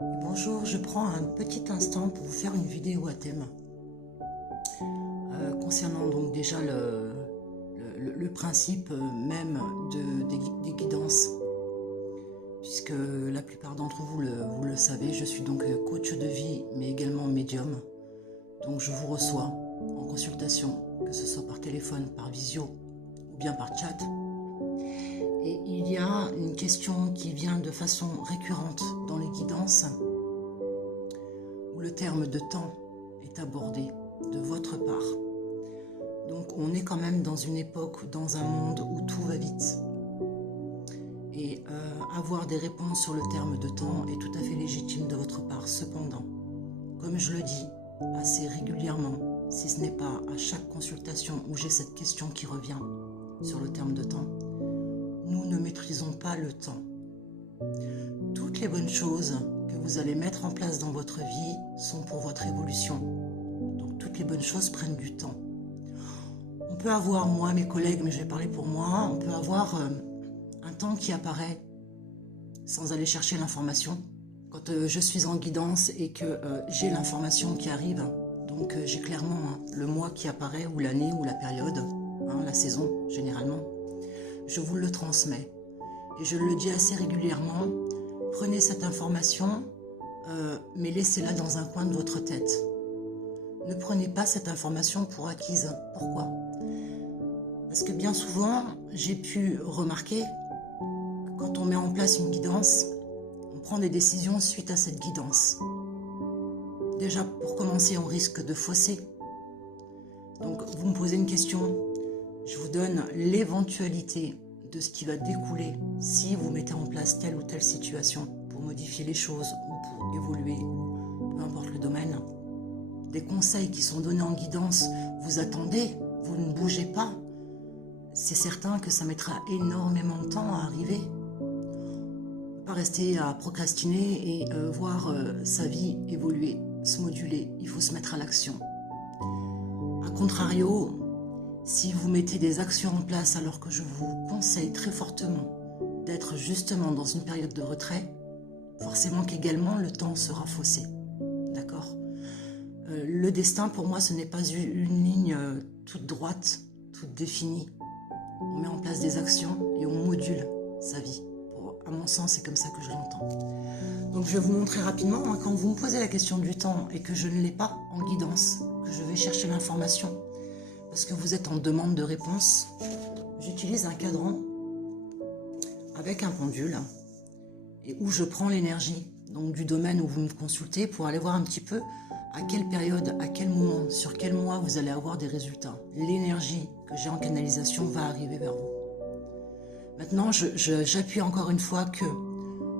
Bonjour, je prends un petit instant pour vous faire une vidéo à thème concernant donc déjà le principe même des guidances, puisque la plupart d'entre vous vous le savez, je suis donc coach de vie mais également médium, donc je vous reçois en consultation, que ce soit par téléphone, par visio ou bien par chat. Et il y a une question qui vient de façon récurrente dans les guidances, où le terme de temps est abordé de votre part. Donc on est quand même dans une époque, dans un monde où tout va vite. Et avoir des réponses sur le terme de temps est tout à fait légitime de votre part. Cependant, comme je le dis assez régulièrement, si ce n'est pas à chaque consultation où j'ai cette question qui revient sur le terme de temps, nous ne maîtrisons pas le temps. Toutes les bonnes choses que vous allez mettre en place dans votre vie sont pour votre évolution. Donc toutes les bonnes choses prennent du temps. On peut avoir, moi, mes collègues, mais je vais parler pour moi, on peut avoir un temps qui apparaît sans aller chercher l'information. Quand je suis en guidance et que j'ai l'information qui arrive, donc j'ai clairement le mois qui apparaît, ou l'année, ou la période, la saison généralement, je vous le transmets. Et je le dis assez régulièrement, prenez cette information, mais laissez-la dans un coin de votre tête. Ne prenez pas cette information pour acquise. Pourquoi ? Parce que bien souvent, j'ai pu remarquer que quand on met en place une guidance, on prend des décisions suite à cette guidance. Déjà, pour commencer, on risque de fausser. Donc, vous me posez une question, je vous donne l'éventualité de ce qui va découler si vous mettez en place telle ou telle situation pour modifier les choses ou pour évoluer, peu importe le domaine. Des conseils qui sont donnés en guidance, vous attendez, vous ne bougez pas. C'est certain que ça mettra énormément de temps à arriver. On ne peut pas rester à procrastiner et voir sa vie évoluer, se moduler. Il faut se mettre à l'action. A contrario, si vous mettez des actions en place alors que je vous conseille très fortement d'être justement dans une période de retrait, forcément qu'également le temps sera faussé. D'accord ? Le destin, pour moi, ce n'est pas une ligne toute droite, toute définie. On met en place des actions et on module sa vie. À mon sens, c'est comme ça que je l'entends. Donc je vais vous montrer rapidement, quand vous me posez la question du temps et que je ne l'ai pas en guidance, que je vais chercher l'information, parce que vous êtes en demande de réponse, j'utilise un cadran avec un pendule et où je prends l'énergie donc du domaine où vous me consultez pour aller voir un petit peu à quelle période, à quel moment, sur quel mois vous allez avoir des résultats. L'énergie que j'ai en canalisation va arriver vers vous. Maintenant, j'appuie encore une fois que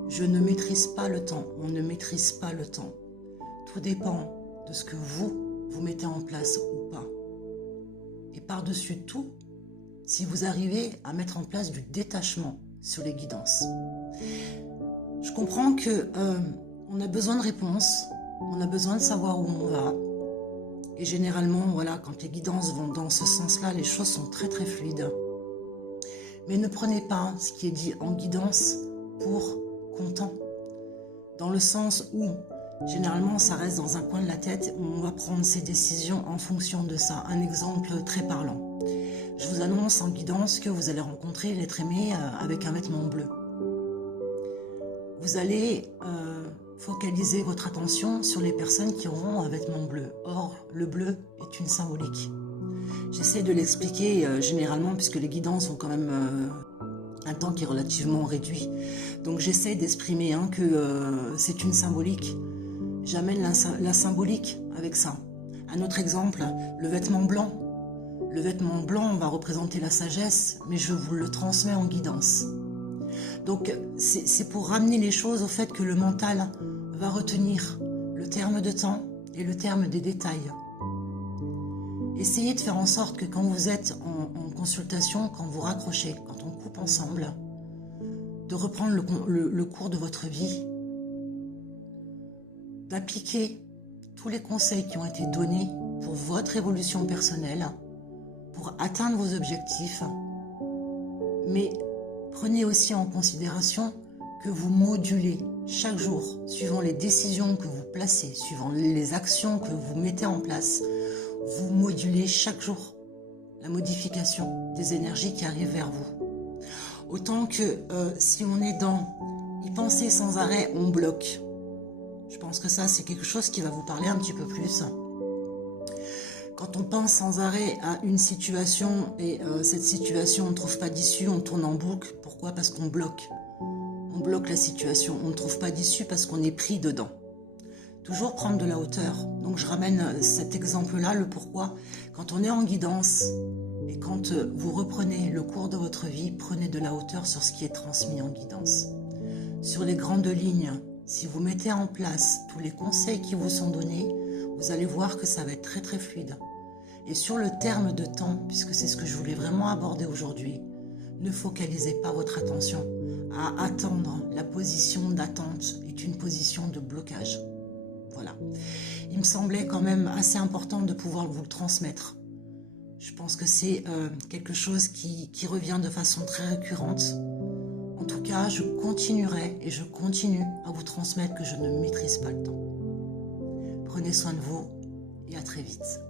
je ne maîtrise pas le temps. On ne maîtrise pas le temps. Tout dépend de ce que vous mettez en place ou pas. Et par-dessus tout, si vous arrivez à mettre en place du détachement sur les guidances. Je comprends que on a besoin de réponses, on a besoin de savoir où on va. Et généralement, voilà, quand les guidances vont dans ce sens-là, les choses sont très très fluides. Mais ne prenez pas ce qui est dit en guidance pour content. Dans le sens où, généralement, ça reste dans un coin de la tête, où on va prendre ses décisions en fonction de ça. Un exemple très parlant. Je vous annonce en guidance que vous allez rencontrer l'être aimé avec un vêtement bleu. Vous allez focaliser votre attention sur les personnes qui auront un vêtement bleu. Or, le bleu est une symbolique. J'essaie de l'expliquer généralement puisque les guidances ont quand même un temps qui est relativement réduit. Donc j'essaie d'exprimer que c'est une symbolique. J'amène la symbolique avec ça. Un autre exemple, le vêtement blanc. Le vêtement blanc va représenter la sagesse, mais je vous le transmets en guidance. Donc c'est pour ramener les choses au fait que le mental va retenir le terme de temps et le terme des détails. Essayez de faire en sorte que quand vous êtes en consultation, quand vous raccrochez, quand on coupe ensemble, de reprendre le cours de votre vie, d'appliquer tous les conseils qui ont été donnés pour votre évolution personnelle, pour atteindre vos objectifs, mais prenez aussi en considération que vous modulez chaque jour, suivant les décisions que vous placez, suivant les actions que vous mettez en place, vous modulez chaque jour la modification des énergies qui arrivent vers vous. Autant que si on est dans y penser sans arrêt, on bloque. Je pense que ça, c'est quelque chose qui va vous parler un petit peu plus. Quand on pense sans arrêt à une situation et cette situation, on ne trouve pas d'issue, on tourne en boucle. Pourquoi? Parce qu'on bloque. On bloque la situation. On ne trouve pas d'issue parce qu'on est pris dedans. Toujours prendre de la hauteur. Donc je ramène cet exemple-là, le pourquoi. Quand on est en guidance et quand vous reprenez le cours de votre vie, prenez de la hauteur sur ce qui est transmis en guidance. Sur les grandes lignes, si vous mettez en place tous les conseils qui vous sont donnés, vous allez voir que ça va être très très fluide. Et sur le terme de temps, puisque c'est ce que je voulais vraiment aborder aujourd'hui, ne focalisez pas votre attention à attendre. La position d'attente est une position de blocage. Voilà. Il me semblait quand même assez important de pouvoir vous le transmettre. Je pense que c'est quelque chose qui revient de façon très récurrente. En tout cas, je continuerai et je continue à vous transmettre que je ne maîtrise pas le temps. Prenez soin de vous et à très vite.